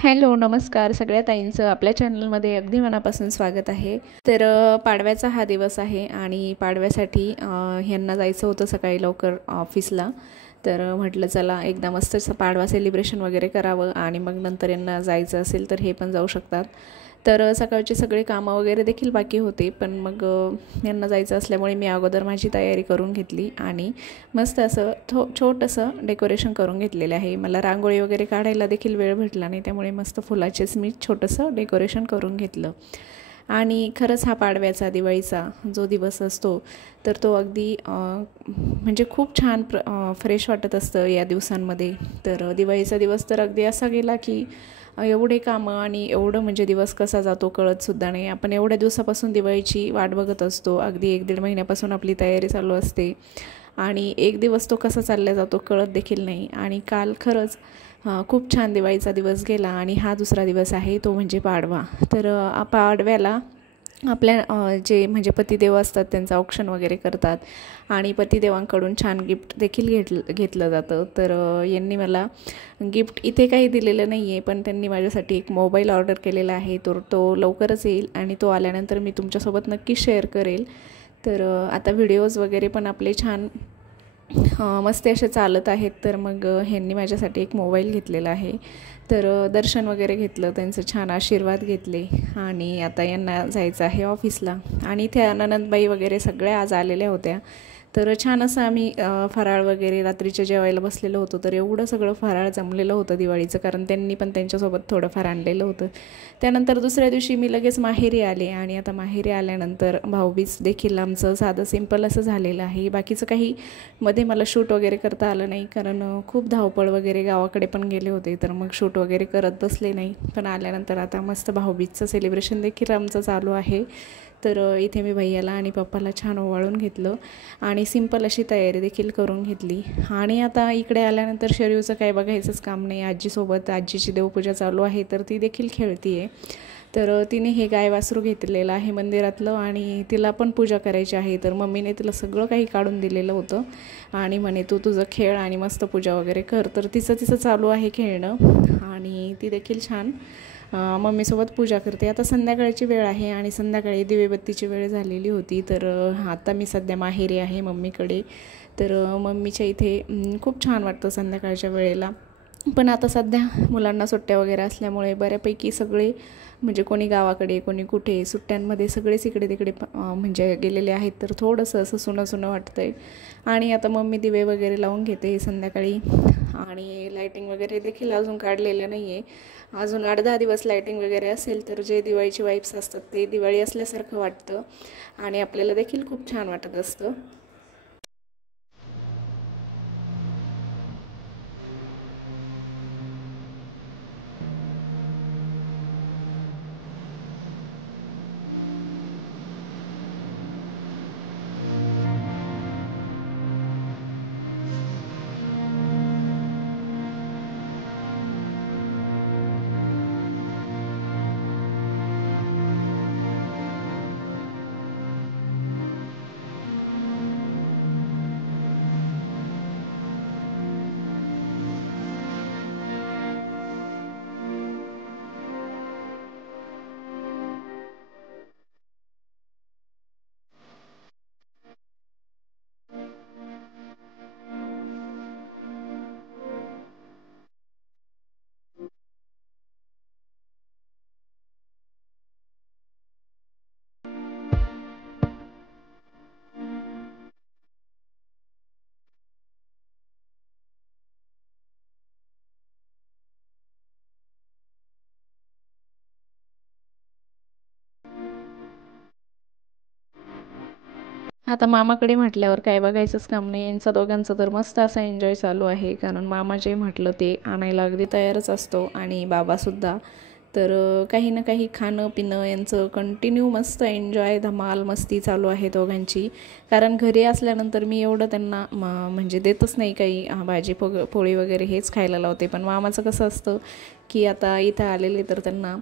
Hello, नमस्कार. सगळ्या ताईंचं आपल्या चॅनलमध्ये अगदी मनापासून स्वागत आहे. तर पाडव्याचा हा दिवस आहे आणि पाडव्यासाठी ह्यांना जायचं होतं सकाळी लवकर ऑफिसला. तर म्हटलं चला एकदा मस्त पाडवा सेलिब्रेशन वगैरे करावं आणि मग नंतर यांना जायचं असेल तर हे पण जाऊ शकतात. तर सकाळची सगळी कामं वगैरे देखील बाकी होते, पण मग यांना जायचं असल्यामुळे मी अगोदर माझी तयारी करून घेतली आणि मस्त असं छोटंसं डेकोरेशन करून घेतलेलं आहे. मला रांगोळी वगैरे काढायला देखील वेळ भेटला नाही, त्यामुळे मस्त फुलाचेच मी छोटंसं डेकोरेशन करून घेतलं. आणि खरंच हा पाडव्याचा दिवाळीचा जो दिवस असतो तर तो अगदी म्हणजे खूप छान फ्रेश वाटत असतं या दिवसांमध्ये. तर दिवाळीचा दिवस तर अगदी असा गेला की एवढे कामं आणि एवढं म्हणजे दिवस कसा जातो कळतसुद्धा नाही. आपण एवढ्या दिवसापासून दिवाळीची वाट बघत असतो, अगदी 1-1.5 महिन्यापासून आपली तयारी चालू असते आणि एक दिवस तो कसा चालला जातो कळत देखील नाही. आणि काल खरंच खूप छान दिवाळीचा दिवस गेला आणि हा दुसरा दिवस आहे तो म्हणजे पाडवा. तर पाडव्याला आपल्या जे म्हणजे पतिदेव असतात त्यांचं औक्षण वगैरे करतात आणि पतिदेवांकडून छान गिफ्ट देखील घेतलं जातं. तर यांनी मला गिफ्ट इथे काही दिलेलं नाही आहे, पण त्यांनी माझ्यासाठी एक मोबाईल ऑर्डर केलेला आहे. तो लवकरच येईल आणि तो आल्यानंतर मी तुमच्यासोबत नक्की शेअर करेल. तर आता व्हिडिओज वगैरे पण आपले छान मस्त असे चालत आहेत. तर मग ह्यांनी माझ्यासाठी एक मोबाईल घेतलेला आहे. तर दर्शन वगैरे घेतलं, त्यांचं छान आशीर्वाद घेतले आणि आता यांना जायचं आहे ऑफिसला. आणि इथे ननंदबाई वगैरे सगळ्या आज आलेल्या होत्या. तर छान असं आम्ही फराळ वगैरे रात्रीच्या जेवायला बसलेलो होतो. तर एवढं सगळं फराळ जमलेलं होतं दिवाळीचं, कारण त्यांनी पण त्यांच्यासोबत थोडंफार आणलेलं होतं. त्यानंतर दुसऱ्या दिवशी मी लगेच माहेरी आले आणि आता माहेरी आल्यानंतर भाऊबीज देखील आमचं साधं सिंपल असं झालेलं आहे. बाकीचं काही मध्ये मला शूट वगैरे करता आलं नाही, कारण खूप धावपळ वगैरे गावाकडे पण गेले होते, तर मग शूट वगैरे करत बसले नाही. पण आल्यानंतर आता मस्त भाऊबीजचं सेलिब्रेशन देखील आमचं चालू आहे. तर इथे मी भैयाला आणि पप्पाला छान ओवाळून घेतलं आणि सिंपल अशी तयारी देखील करून घेतली. आणि आता इकडे आल्यानंतर शरीरचं काही बघायचंच काम नाही. आजीसोबत आजीची देवपूजा चालू आहे, तर ती देखील खेळती आहे. तर तिने हे गाय वासरू घेतलेलं आहे मंदिरातलं आणि तिला पण पूजा करायची आहे. तर मम्मीने तिला सगळं काही काढून दिलेलं होतं आणि म्हणे तू तुझं खेळ आणि मस्त पूजा वगैरे कर. तर तिचं चालू आहे खेळणं आणि ती देखील छान मम्मीसोबत पूजा करते. आता संध्याकाळची वेळ आहे आणि संध्याकाळी दिवेबत्तीची वेळ झालेली होती. तर आता मी सध्या माहेरी आहे मम्मीकडे. तर मम्मीच्या इथे खूप छान वाटतं संध्याकाळच्या वेळेला. पण आता सध्या मुलांना सुट्ट्या वगैरे असल्यामुळे बऱ्यापैकी सगळे म्हणजे कोणी गावाकडे कोणी कुठे सुट्ट्यांमध्ये सगळेच इकडे तिकडे म्हणजे गेलेले आहेत. तर थोडंसं असं सुनं वाटतं आहे. आणि आता मम्मी दिवे वगैरे लावून घेते संध्याकाळी आणि लाईटिंग वगैरे देखील अजून काढलेलं नाही आहे. अजून 8-10 दिवस लाईटिंग वगैरे असेल तर जे दिवाळीची वाईब्स असतात ते दिवाळी असल्यासारखं वाटतं आणि आपल्याला देखील खूप छान वाटत असतं. आता मामाकडे म्हटल्यावर काय बघायचंच काम नाही. यांचा दोघांचं तर मस्त असा एन्जॉय चालू आहे, कारण मामा जे म्हटलं ते आणायला अगदी तयारच असतो आणि बाबासुद्धा. तर काही ना काही खाणं पिणं यांचं कंटिन्यू मस्त एन्जॉय धमाल मस्ती चालू आहे दोघांची. कारण घरी असल्यानंतर मी एवढं त्यांना म्हणजे देतच नाही काही भाजी पोळी वगैरे हेच खायला लावते. पण मामाचं कसं असतं की आता इथं आलेले तर त्यांना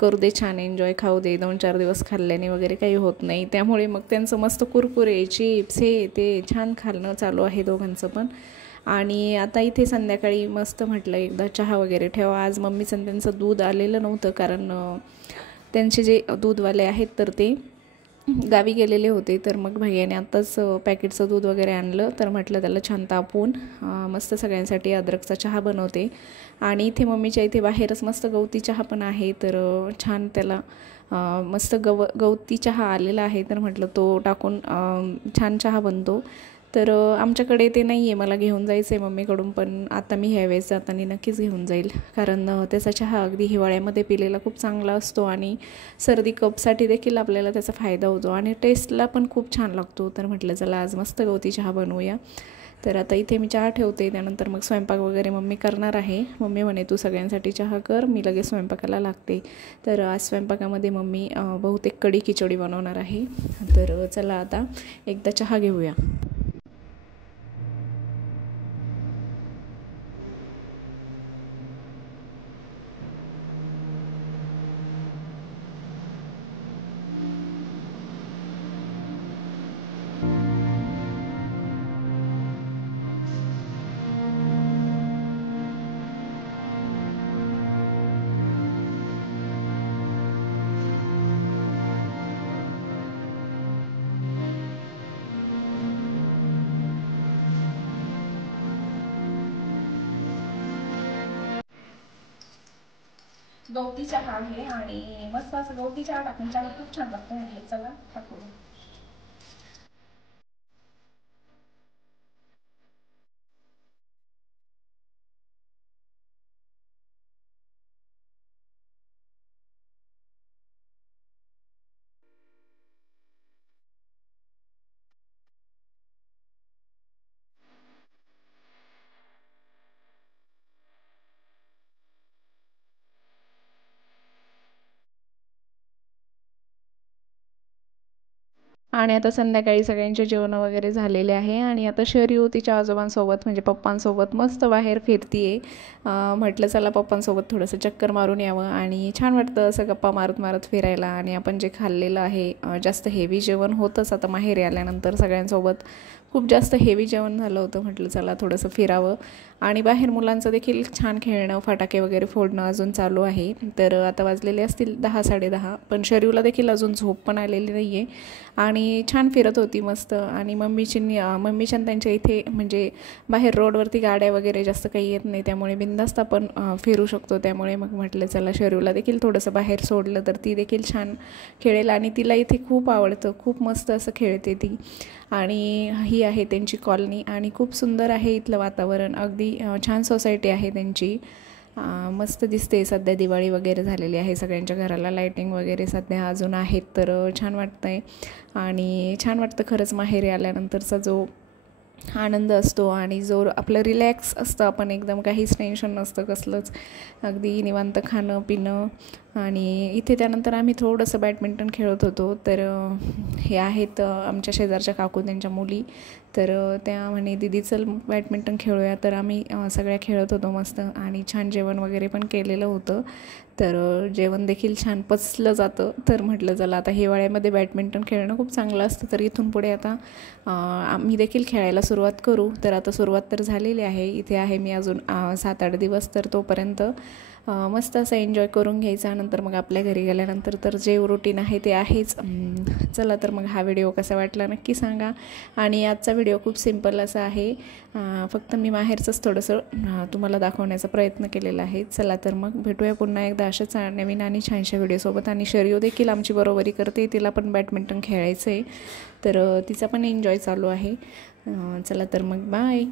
करू दे छान एन्जॉय, खाऊ दे, 2-4 दिवस खाल्ल्याने वगैरे काही होत नाही. त्यामुळे मग त्यांचं मस्त कुरकुरे चिप्स हे ते छान खाणं चालू आहे दोघांचं पण. आणि आता इथे संध्याकाळी मस्त म्हटलं एकदा चहा वगैरे ठेवा. आज मम्मीचं त्यांचं दूध आलेलं नव्हतं, कारण त्यांचे जे दूधवाले आहेत तर ते गावी गेलेले होते. तर मग भैयाने आत्ताच पॅकेटचं दूध वगैरे आणलं. तर म्हटलं त्याला छान तापवून मस्त सगळ्यांसाठी अद्रकचा चहा बनवते. आणि इथे मम्मीच्या इथे बाहेरच मस्त गवती चहा पण आहे, तर छान त्याला मस्त गवती चहा आलेला आहे. तर म्हटलं तो टाकून छान चहा बनतो. तर आमच्याकडे ते नाही आहे, मला घेऊन जायचं आहे मम्मीकडून, पण आता मी ह्यावेळेस जाताना नक्कीच घेऊन जाईल, कारण त्याचा चहा अगदी हिवाळ्यामध्ये पिलेला खूप चांगला असतो आणि सर्दी कपसाठी देखील आपल्याला त्याचा फायदा होतो आणि टेस्टला पण खूप छान लागतो. तर म्हटलं चला आज मस्त गवती चहा बनवूया. तर आता इथे मी चहा ठेवते, त्यानंतर मग स्वयंपाक वगैरे मम्मी करणार आहे. मम्मी म्हणे तू सगळ्यांसाठी चहा कर, मी लगेच स्वयंपाकाला लागते. तर आज स्वयंपाकामध्ये मम्मी बहुतेक कढी खिचडी बनवणार आहे. तर चला आता एकदा चहा घेऊया. गवती चहा आहे आणि मस्त असं गवती चहा टाकून चहा खूप छान लागतो. म्हटलं चला टाकू. आणि आता संध्याकाळी सगळ्यांचे जेवण वगैरे झालेले आहे आणि आता शर्यू तिच्या आजोबांसोबत म्हणजे पप्पांसोबत मस्त बाहेर फिरतीये. म्हटलं चला पप्पांसोबत थोडंसं चक्कर मारून यावं आणि छान वाटतं असं गप्पा मारत मारत फिरायला. आणि आपण जे खाल्लेलं आहे जास्त हेवी जेवण होतंच आता माहेरी आल्यानंतर सगळ्यांसोबत खूप जास्त हेवी जेवण झालं होतं. म्हटलं चला थोडंसं फिरावं आणि बाहेर मुलांचं देखील छान खेळणं, फटाके वगैरे फोडणं अजून चालू आहे. तर आता वाजलेले असतील 10 10:30, पण शर्यूला देखील अजून झोप पण आलेली नाही आहे आणि छान फिरत होती मस्त. आणि मम्मीच्या त्यांच्या इथे म्हणजे बाहेर रोडवरती गाड्या वगैरे जास्त काही येत नाही, त्यामुळे बिनधास्त आपण फिरू शकतो. त्यामुळे मग म्हटलं चला शर्यूला देखील थोडंसं बाहेर सोडलं तर ती देखील छान खेळेल आणि तिला इथे खूप आवडतं, खूप मस्त असं खेळते ती. आणि ही आहे त्यांची कॉलनी आणि खूप सुंदर आहे इथलं वातावरण, अगदी छान सोसायटी आहे त्यांची. मस्त दिसते. सध्या दिवाळी वगैरे झालेली आहे, सगळ्यांच्या घराला लाईटिंग वगैरे सध्या अजून आहेत, तर छान वाटतं आहे. आणि छान वाटतं खरंच माहेरी आल्यानंतरचा जो आनंद असतो आणि जो आपलं रिलॅक्स असतं, आपण एकदम काहीच टेन्शन नसतं कसलंच, अगदी निवांत खाणं पिणं. आणि इथे त्यानंतर आम्ही थोडंसं बॅडमिंटन खेळत होतो. तर हे आहेत आमच्या शेजारच्या काकू, त्यांच्या मुली. तर त्या म्हणे दीदी चल बॅडमिंटन खेळूया. तर आम्ही सगळ्या खेळत होतो मस्त आणि छान जेवण वगैरे पण केलेलं होतं. तर जेवण देखील छान पचलं जातं. तर म्हटलं चला आता हिवाळ्यामध्ये बॅडमिंटन खेळणं खूप चांगलं असतं, तर इथून पुढे आता आम्ही देखील खेळायला सुरुवात करू. तर आता सुरुवात तर झालेली आहे. इथे आहे मी अजून 7-8 दिवस, तर तोपर्यंत मस्त असं एन्जॉय करून घ्यायचा. नंतर मग आपल्या घरी गेल्यानंतर तर जे रुटीन आहे ते आहेच. चला तर मग हा व्हिडिओ कसा वाटला नक्की सांगा. आणि आजचा व्हिडिओ खूप सिम्पल असा आहे, फक्त मी माहेरचंच थोडंसं तुम्हाला दाखवण्याचा प्रयत्न केलेला आहे. चला तर मग भेटूया पुन्हा एकदा अशाच नवीन आणि छानशा व्हिडिओसोबत. आणि शर्यू देखील आमची बरोबरी करते, तिला पण बॅडमिंटन खेळायचं आहे, तर तिचा पण एन्जॉय चालू आहे. चला तर मग बाय.